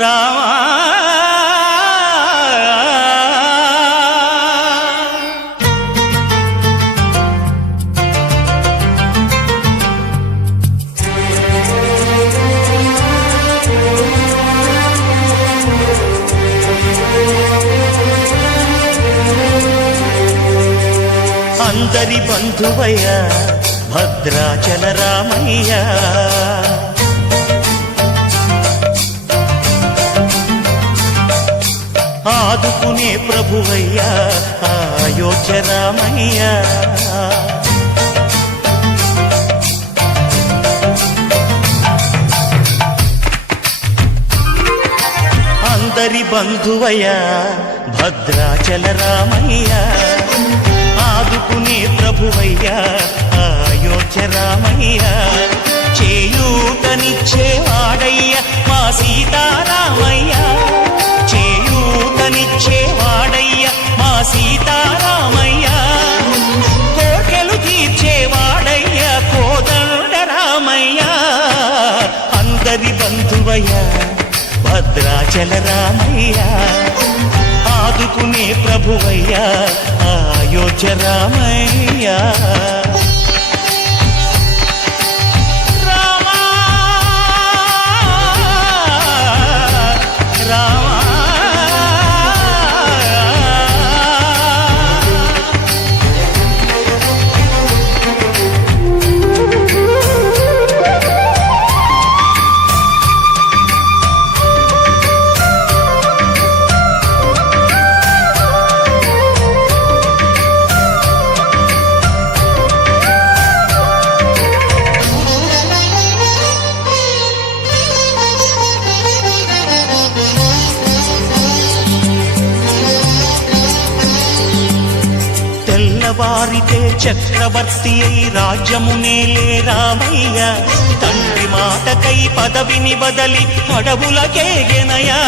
రామా అందరి బంధువయ్యా భద్రాచల రామయ్యా. ఆదుకునే ప్రభువయ్యా అయోధ్య రామయ్య అందరి బంధువయ్యా భద్రాచల రామయ్యా. ఆదుకునే ప్రభువయ్యా అయోధ్య రామయ్య చేయూతనిచ్చేవాడయ్య శివయ్య భద్రాచల రామయ్య ఆదుకునే ప్రభువయ్యా అయోధ్య రామయ్యా. తెల్లవారితే చక్రవర్తి అయి రాజ్యమునేలే రామయ్య తండ్రి మాటకై పదవిని బదలి అడవులకేగెనయా